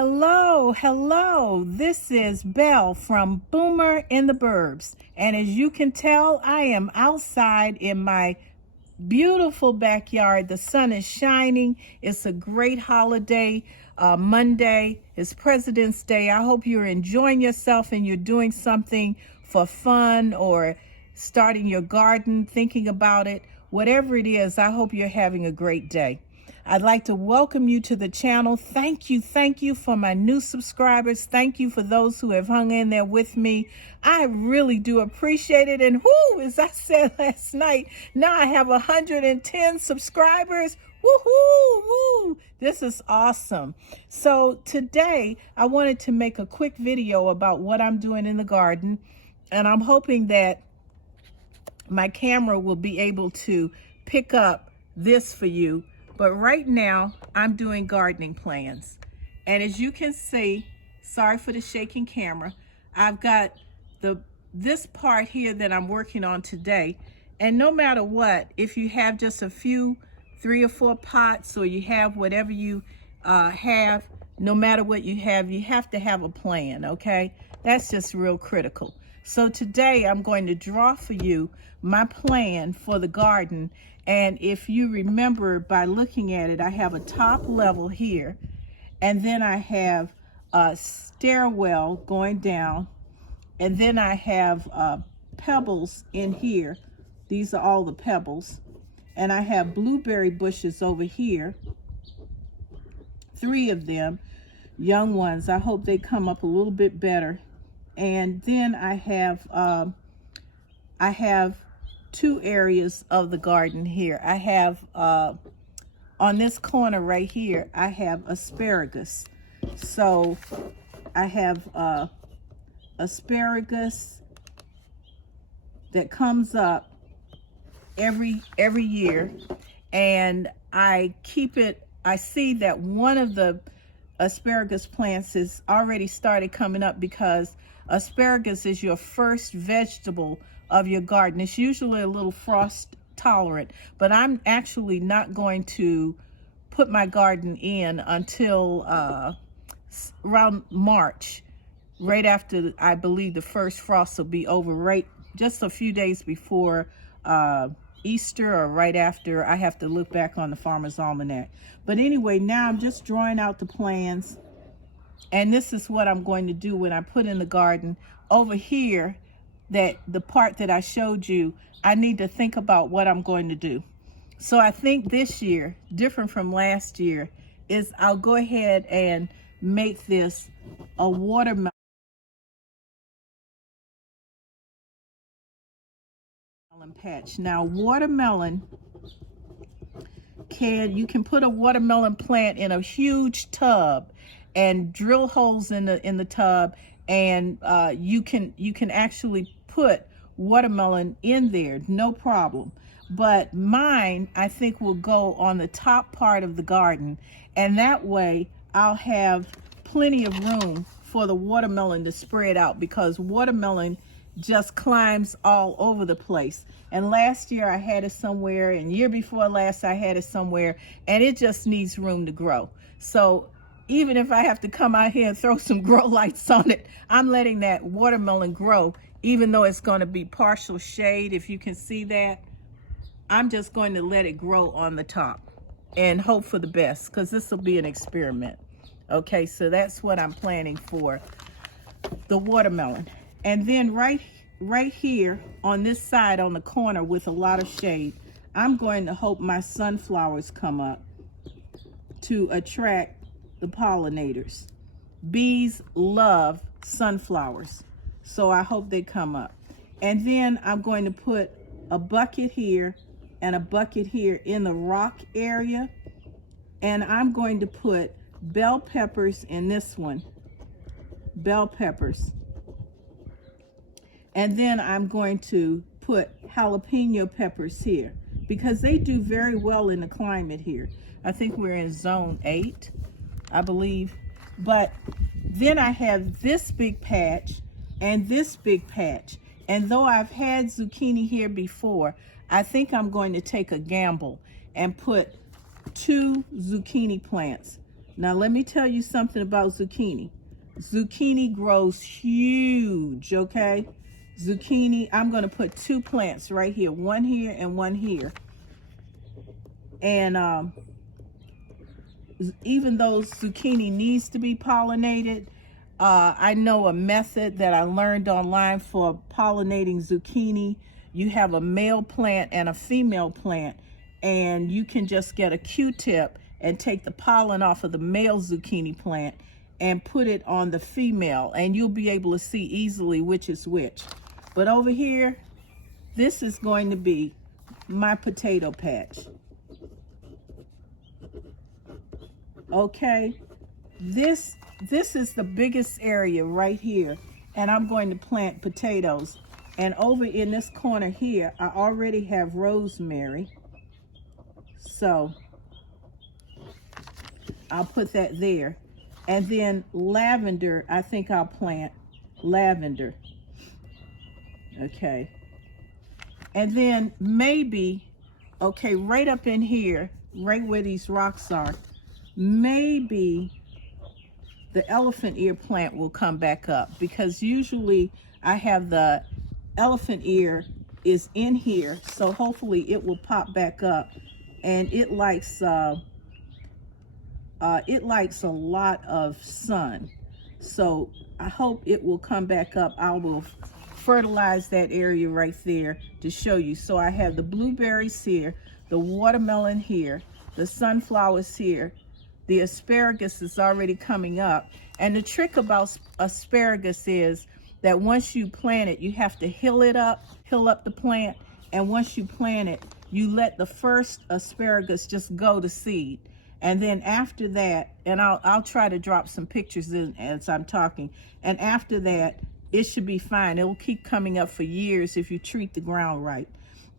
Hello, hello. This is Belle from Burbs. And as you can tell, I am outside in my beautiful backyard. The sun is shining. It's a great holiday. Monday is President's Day. I hope you're enjoying yourself and you're doing something for fun or starting your garden, thinking about it. Whatever it is, I hope you're having a great day. I'd like to welcome you to the channel. Thank you for my new subscribers. Thank you for those who have hung in there with me. I really do appreciate it. And whoo, as I said last night, now I have 110 subscribers. Woohoo, woo. This is awesome. So today I wanted to make a quick video about what I'm doing in the garden. And I'm hoping that my camera will be able to pick up this for you. But right now, I'm doing gardening plans. And as you can see, sorry for the shaking camera, I've got this part here that I'm working on today. And no matter what, if you have just a few, 3 or 4 pots, or you have whatever you have, no matter what you have to have a plan, okay? That's just real critical. So today, I'm going to draw for you my plan for the garden. And if you remember by looking at it, I have a top level here, and then I have a stairwell going down, and then I have pebbles in here. These are all the pebbles. And I have blueberry bushes over here, 3 of them, young ones. I hope they come up a little bit better. And then I have 2 areas of the garden here. I have on this corner right here, I have asparagus. So I have asparagus that comes up every year, and I keep it. I see that one of the asparagus plants is already started coming up, because asparagus is your first vegetable of your garden. It's usually a little frost tolerant, but I'm actually not going to put my garden in until around March, right after, I believe, the first frost will be over, right just a few days before Easter, or right after. I have to look back on the Farmer's Almanac. But anyway, now I'm just drawing out the plans, and this is what I'm going to do when I put in the garden. Over here, that the part that I showed you, I need to think about what I'm going to do. So I think this year, different from last year, is I'll go ahead and make this a watermelon patch. Now, watermelon, you can put a watermelon plant in a huge tub and drill holes in the tub, and you can actually put watermelon in there, no problem. But mine, I think, will go on the top part of the garden, and that way I'll have plenty of room for the watermelon to spread out, because watermelon just climbs all over the place. And last year I had it somewhere, and year before last I had it somewhere, and it just needs room to grow. So even if I have to come out here and throw some grow lights on it, I'm letting that watermelon grow, even though it's going to be partial shade, if you can see that. I'm just going to let it grow on the top and hope for the best, because this will be an experiment. Okay, so that's what I'm planning for the watermelon. And then right here on this side, on the corner with a lot of shade, I'm going to hope my sunflowers come up to attract the pollinators. Bees love sunflowers, so I hope they come up. And then I'm going to put a bucket here and a bucket here in the rock area, and I'm going to put bell peppers in this one, bell peppers. And then I'm going to put jalapeno peppers here, because they do very well in the climate here. I think we're in zone 8, I believe. But then I have this big patch and this big patch. And though I've had zucchini here before, I think I'm going to take a gamble and put 2 zucchini plants Now let me tell you something about zucchini. Zucchini grows huge, okay? Zucchini, I'm going to put 2 plants right here, one here and one here. And even though zucchini needs to be pollinated, I know a method that I learned online for pollinating zucchini. You have a male plant and a female plant, and you can just get a Q-tip and take the pollen off of the male zucchini plant and put it on the female, and you'll be able to see easily which is which. But over here, this is going to be my potato patch. Okay, this is the biggest area right here, and I'm going to plant potatoes. And over in this corner here, I already have rosemary, so I'll put that there. And then lavender, I think I'll plant lavender. Okay, and then maybe, okay, right up in here, right where these rocks are, maybe the elephant ear plant will come back up, because usually I have the elephant ear is in here, so hopefully it will pop back up. And it likes a lot of sun, so I hope it will come back up. I will fertilize that area right there to show you. So I have the blueberries here, the watermelon here, the sunflowers here. The asparagus is already coming up. And the trick about asparagus is that once you plant it, you have to hill up the plant. And once you plant it, you let the first asparagus just go to seed. And then after that, and I'll try to drop some pictures in as I'm talking. And after that, it should be fine. It will keep coming up for years if you treat the ground right.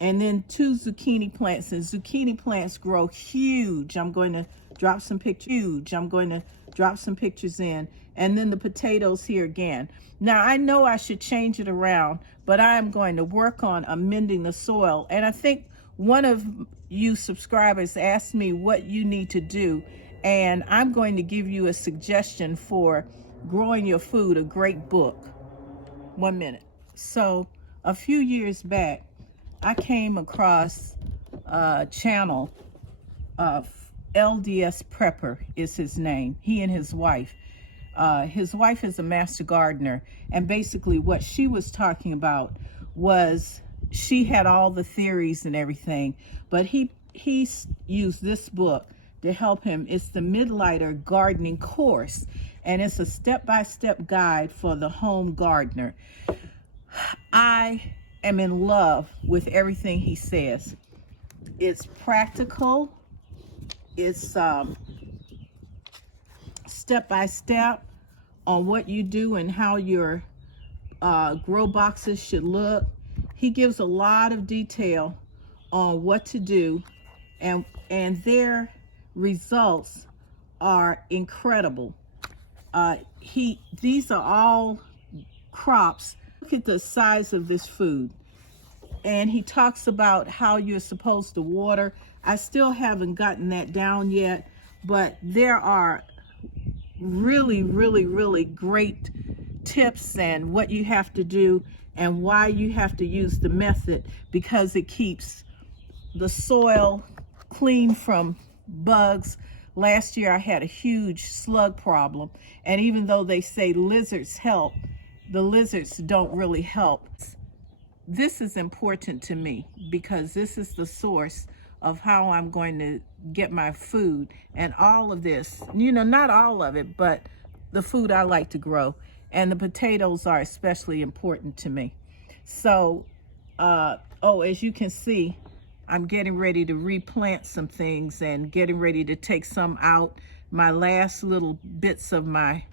And then 2 zucchini plants, and zucchini plants grow huge. I'm going to drop some pictures. I'm going to drop some pictures in. And then the potatoes here again. Now I know I should change it around, but I am going to work on amending the soil. And I think one of you subscribers asked me what you need to do, and I'm going to give you a suggestion for growing your food, a great book. 1 minute. So a few years back, I came across a channel of LDS Prepper is his name, he and his wife. His wife is a master gardener, and basically what she was talking about was she had all the theories and everything, but he used this book to help him. It's the Mittleider gardening course, and it's a step-by-step guide for the home gardener. I am in love with everything he says. It's practical. It's step-by-step on what you do and how your grow boxes should look. He gives a lot of detail on what to do, and their results are incredible. These are all crops. Look at the size of this food. And he talks about how you're supposed to water. I still haven't gotten that down yet, but there are really, really, really great tips and what you have to do and why you have to use the method, because it keeps the soil clean from bugs. Last year I had a huge slug problem, and even though they say lizards help, the lizards don't really help. This is important to me because this is the source of how I'm going to get my food, and all of this, you know, not all of it, but the food I like to grow, and the potatoes are especially important to me. So, as you can see, I'm getting ready to replant some things and getting ready to take some out, my last little bits of my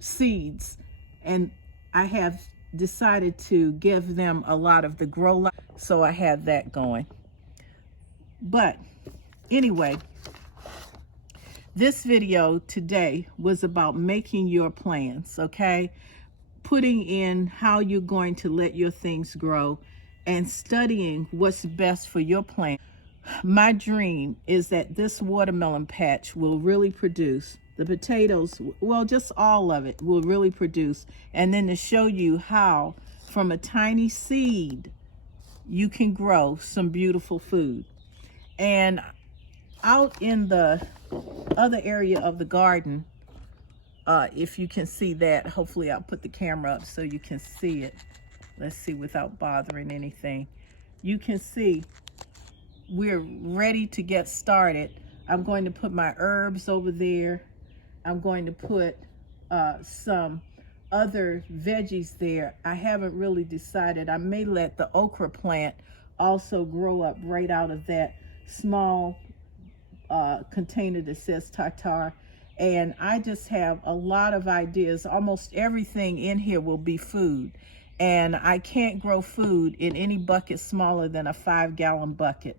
seeds, and I have decided to give them a lot of the grow light, so I have that going. But anyway, this video today was about making your plans, okay? Putting in how you're going to let your things grow and studying what's best for your plant. My dream is that this watermelon patch will really produce. The potatoes, well, just all of it will really produce. And then to show you how from a tiny seed you can grow some beautiful food. And out in the other area of the garden, if you can see that, hopefully I'll put the camera up so you can see it. Let's see, without bothering anything. You can see we're ready to get started. I'm going to put my herbs over there. I'm going to put some other veggies there. I haven't really decided. I may let the okra plant also grow up right out of that small container that says tartar. And I just have a lot of ideas. Almost everything in here will be food. And I can't grow food in any bucket smaller than a 5-gallon bucket.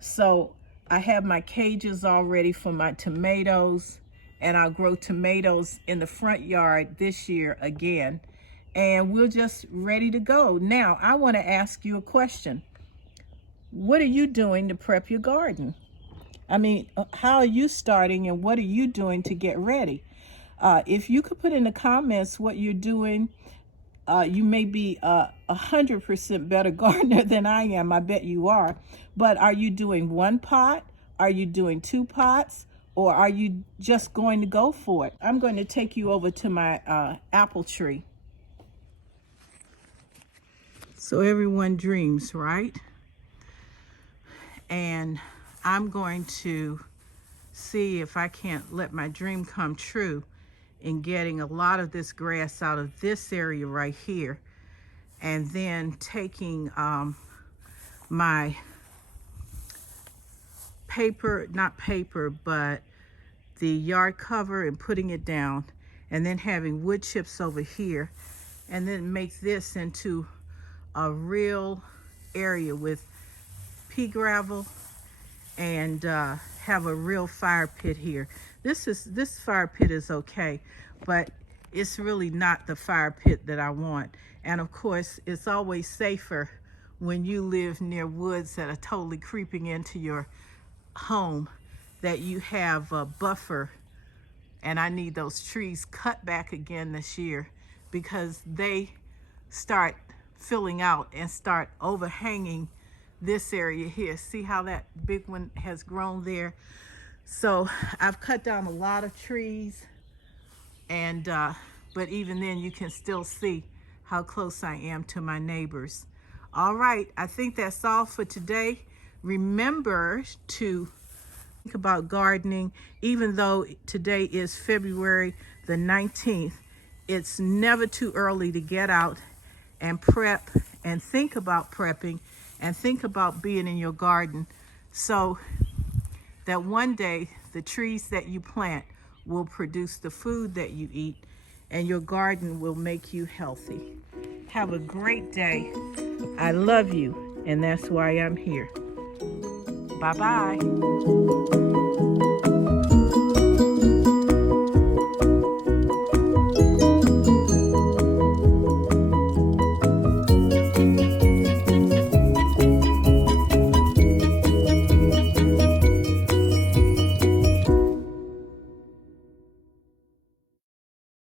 So I have my cages all ready for my tomatoes, and I'll grow tomatoes in the front yard this year again. And we're just ready to go. Now, I want to ask you a question. What are you doing to prep your garden? I mean, how are you starting and what are you doing to get ready? If you could put in the comments what you're doing, you may be 100% better gardener than I am. I bet you are. But are you doing 1 pot? Are you doing 2 pots? Or are you just going to go for it? I'm going to take you over to my apple tree. So everyone dreams, right? And I'm going to see if I can't let my dream come true in getting a lot of this grass out of this area right here, and then taking my paper, not paper, but the yard cover and putting it down, and then having wood chips over here, and then make this into a real area with pea gravel and have a real fire pit here. This fire pit is okay, but it's really not the fire pit that I want. And of course, it's always safer when you live near woods that are totally creeping into your home, that you have a buffer. And I need those trees cut back again this year because they start filling out and start overhanging this area here. See how that big one has grown there? So I've cut down a lot of trees, and but even then you can still see how close I am to my neighbors. All right, I think that's all for today. Remember to think about gardening. Even though today is February the 19th, it's never too early to get out and prep and think about prepping and think about being in your garden, so that one day the trees that you plant will produce the food that you eat, and your garden will make you healthy. Have a great day. I love you, and that's why I'm here. Bye-bye.